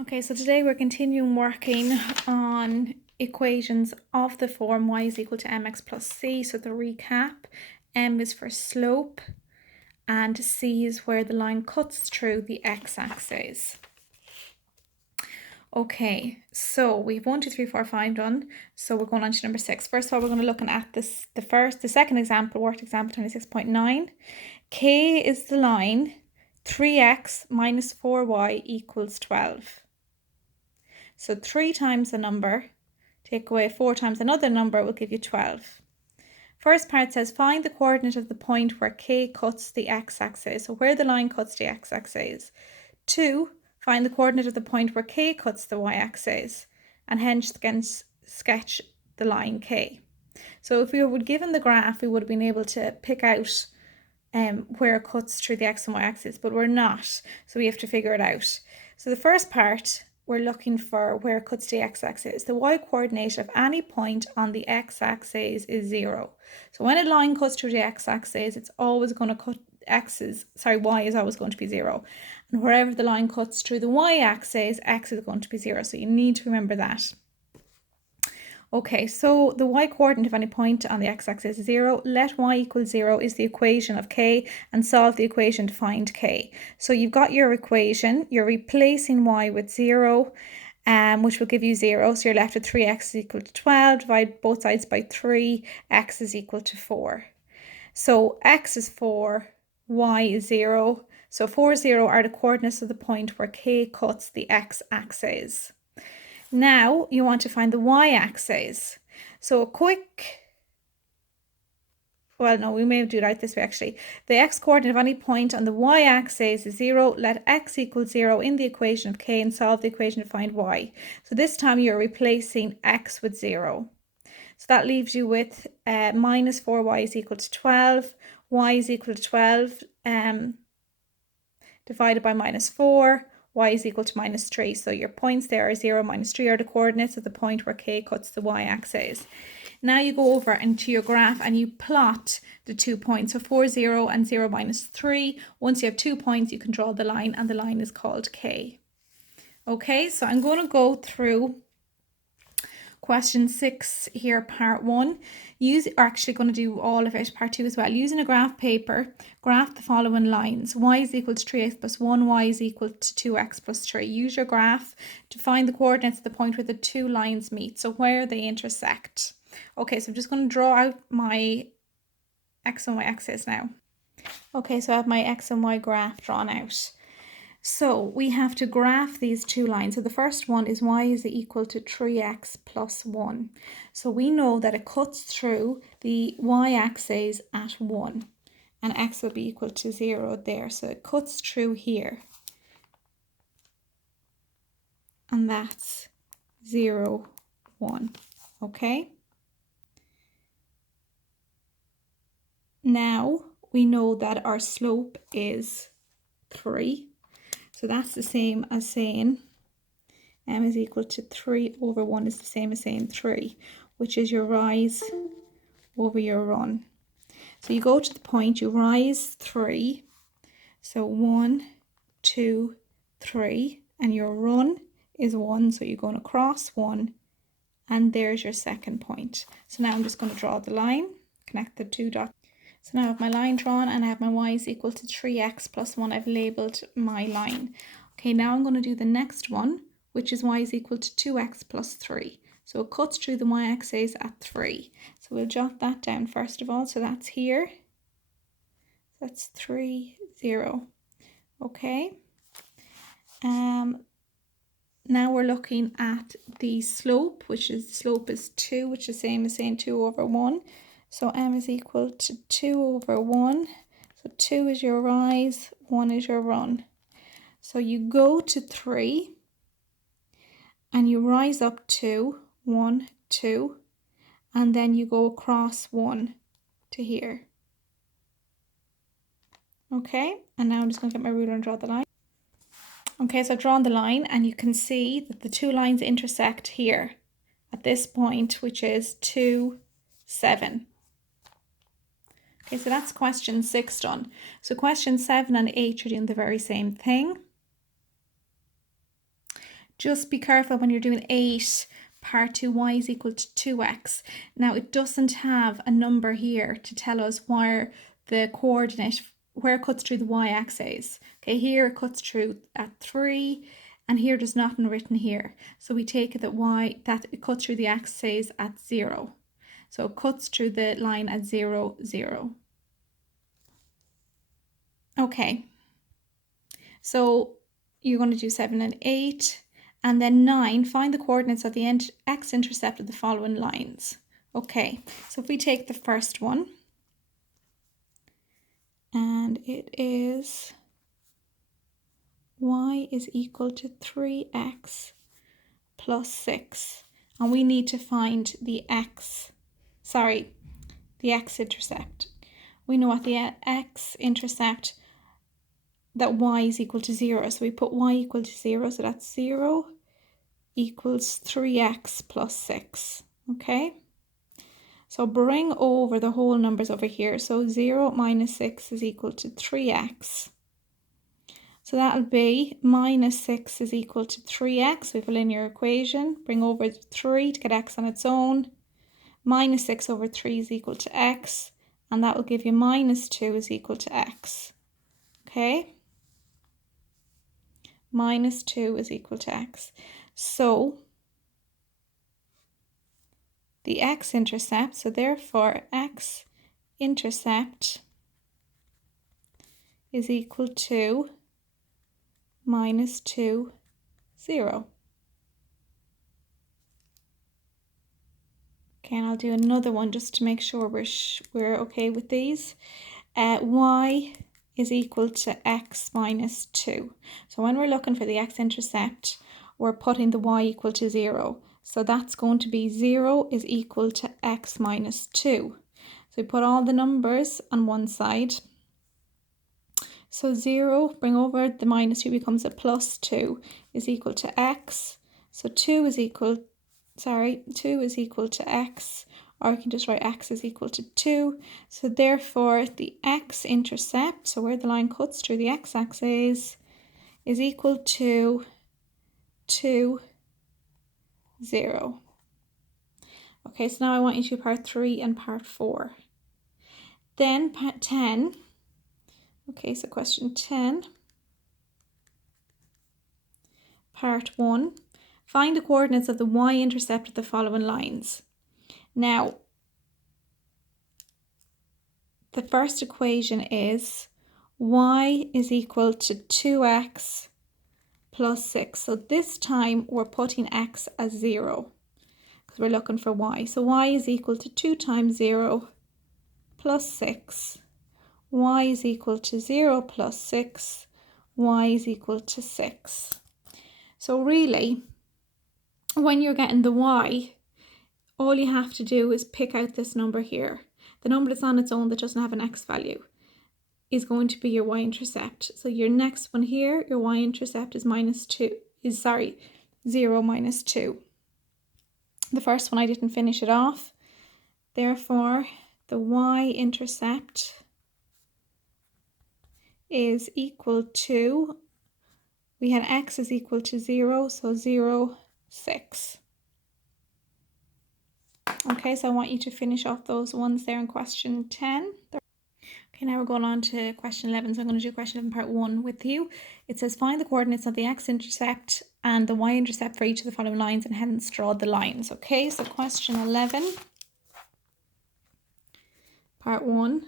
Okay, so today we're continuing working on equations of the form y is equal to mx plus c. So the recap, m is for slope and c is where the line cuts through the x-axis. Okay, so we have 1, 2, 3, 4, 5 done. So we're going on to number 6. First of all, we're going to look at the second example, worked example 26.9. K is the line 3x minus 4y equals 12. So 3 times a number, take away 4 times another number will give you 12. First part says find the coordinate of the point where K cuts the x-axis. So where the line cuts the x-axis. 2, find the coordinate of the point where K cuts the y-axis. And hence can sketch the line K. So if we were given the graph, we would have been able to pick out where it cuts through the x and y axis, but we're not. So we have to figure it out. So the first part, we're looking for where it cuts the x-axis. The y-coordinate of any point on the x-axis is 0. So when a line cuts through the x-axis, it's always going to cut y is always going to be 0. And wherever the line cuts through the y-axis, x is going to be 0. So you need to remember that. Okay, so the y-coordinate of any point on the x-axis is 0. Let y equal 0 is the equation of k, and solve the equation to find k. So you've got your equation, you're replacing y with 0, which will give you 0. So you're left with 3x is equal to 12, divide both sides by 3, x is equal to 4. So x is 4, y is 0. So 4, 0 are the coordinates of the point where k cuts the x-axis. Now you want to find the y-axis. So we may do it this way actually. The x-coordinate of any point on the y-axis is 0. Let x equal 0 in the equation of k and solve the equation to find y. So this time you're replacing x with 0. So that leaves you with minus 4y is equal to 12. Y is equal to 12 divided by minus 4. Y is equal to minus 3. So your points there are 0, minus 3 are the coordinates of the point where k cuts the y-axis. Now you go over into your graph and you plot the 2 points. So 4, 0 and 0, minus 3. Once you have 2 points, you can draw the line and the line is called k. Okay, so I'm going to go through question 6 here, part 1. Actually going to do all of it, part 2 as well. Using a graph paper, graph the following lines. Y is equal to 3x plus 1, y is equal to 2x plus 3. Use your graph to find the coordinates at the point where the two lines meet, so where they intersect. Okay, so I'm just going to draw out my x and y axis now. Okay, so I have my x and y graph drawn out. So we have to graph these two lines. So the first one is y is equal to 3x plus 1. So we know that it cuts through the y-axis at 1. And x will be equal to 0 there. So it cuts through here. And that's 0, 1. Okay? Now we know that our slope is 3. So that's the same as saying m is equal to 3 over 1 is the same as saying 3, which is your rise over your run. So you go to the point, you rise 3. So 1, 2, 3. And your run is 1. So you're going across 1. And there's your second point. So now I'm just going to draw the line, connect the two dots. So now I have my line drawn and I have my y is equal to 3x plus 1. I've labelled my line. Okay, now I'm going to do the next one, which is y is equal to 2x plus 3. So it cuts through the y-axis at 3. So we'll jot that down first of all. So that's here. That's 3, 0. Okay. Now we're looking at the slope, slope is 2, which is the same as saying 2 over 1. So m is equal to 2 over 1. So 2 is your rise, 1 is your run. So you go to 3 and you rise up 2, 1, 2, and then you go across 1 to here. Okay, and now I'm just going to get my ruler and draw the line. Okay, so I've drawn the line and you can see that the two lines intersect here at this point, which is 2, 7. Okay, so that's question 6 done. So question 7 and 8 are doing the very same thing. Just be careful when you're doing 8 part 2, y is equal to 2x. Now it doesn't have a number here to tell us where the coordinate, where it cuts through the y-axis. Okay, here it cuts through at 3, and here there's nothing written here. So we take it that it cuts through the axis at 0. So it cuts through the line at 0, 0. Okay, so you're going to do 7 and 8. And then 9, find the coordinates of the x-intercept of the following lines. Okay, so if we take the first one, and it is y is equal to 3x plus 6. And we need to find the x-intercept. We know what the x-intercept, that y is equal to 0. So we put y equal to 0, so that's 0 equals 3x plus 6. Okay? So bring over the whole numbers over here. So 0 minus 6 is equal to 3x. So that'll be minus 6 is equal to 3x. We have a linear equation. Bring over 3 to get x on its own. Minus 6 over 3 is equal to x. And that will give you minus 2 is equal to x. Okay? Minus 2 is equal to x. So the x-intercept, so therefore x-intercept is equal to minus 2, 0. Okay, and I'll do another one just to make sure we're okay with these. Y is equal to x minus 2. So when we're looking for the x-intercept, we're putting the y equal to 0. So that's going to be 0 is equal to x minus 2. So we put all the numbers on one side. So 0, bring over the minus 2 becomes a plus 2 is equal to x. So 2 is equal to x, or you can just write x is equal to 2. So therefore the x-intercept, so where the line cuts through the x-axis, is equal to 2, 0. Okay, so now I want you to do part 3 and part 4. Then part 10. Okay, so question 10. Part 1. Find the coordinates of the y-intercept of the following lines. Now, the first equation is y is equal to 2x plus 6. So this time we're putting x as 0 because we're looking for y. So y is equal to 2 times 0 plus 6. Y is equal to 0 plus 6. Y is equal to 6. So really, when you're getting the y, all you have to do is pick out this number here. The number that's on its own that doesn't have an x value is going to be your y-intercept. So your next one here, your y-intercept is 0 minus 2. The first one I didn't finish it off. Therefore, the y-intercept is equal to, we had x is equal to 0, so 0, 6. Okay, so I want you to finish off those ones there in question 10. Okay, now we're going on to question 11. So I'm going to do question 11 part 1 with you. It says find the coordinates of the x-intercept and the y-intercept for each of the following lines and hence draw the lines. Okay, so question 11, part 1.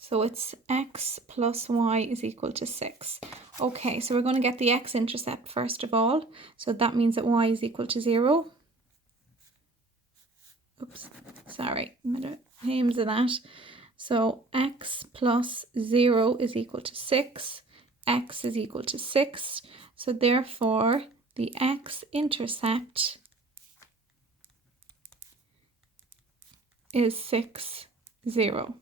So it's x plus y is equal to 6. Okay, so we're going to get the x-intercept first of all. So that means that y is equal to 0. Oops, sorry, names of that. So x plus 0 is equal to 6. X is equal to 6. So therefore, the x-intercept is 6, 0.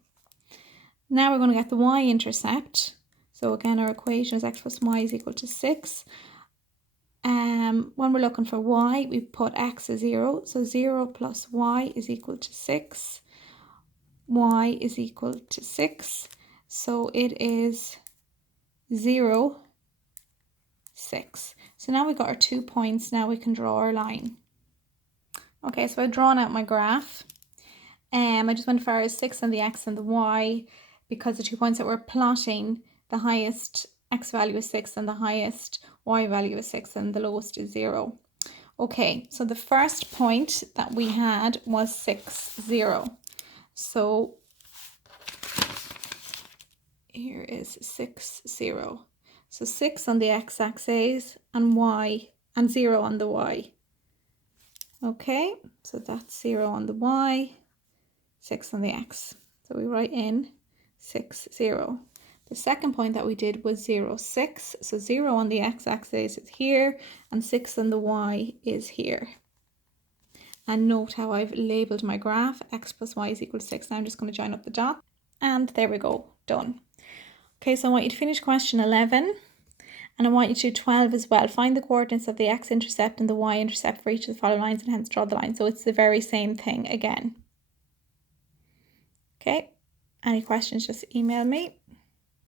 Now we're going to get the y-intercept. So again, our equation is x plus y is equal to 6. When we're looking for y, we put x as 0. So 0 plus y is equal to 6. Y is equal to 6. So it is 0, 6. So now we've got our 2 points. Now we can draw our line. Okay, so I've drawn out my graph. I just went as far as 6 on the x and the y, because the 2 points that we're plotting, the highest x value is 6 and the highest y value is 6 and the lowest is 0. Okay, so the first point that we had was 6, 0. So here is 6, 0. So 6 on the x-axis and y and 0 on the y. Okay, so that's 0 on the y, 6 on the x. So we write in 6, 0. The second point that we did was 0, 6. So 0 on the x-axis is here and 6 on the y is here. And note how I've labelled my graph, x plus y is equal to 6. Now I'm just going to join up the dots. And there we go, done. Okay, so I want you to finish question 11. And I want you to do 12 as well. Find the coordinates of the x-intercept and the y-intercept for each of the following lines and hence draw the line. So it's the very same thing again. Okay, any questions, just email me.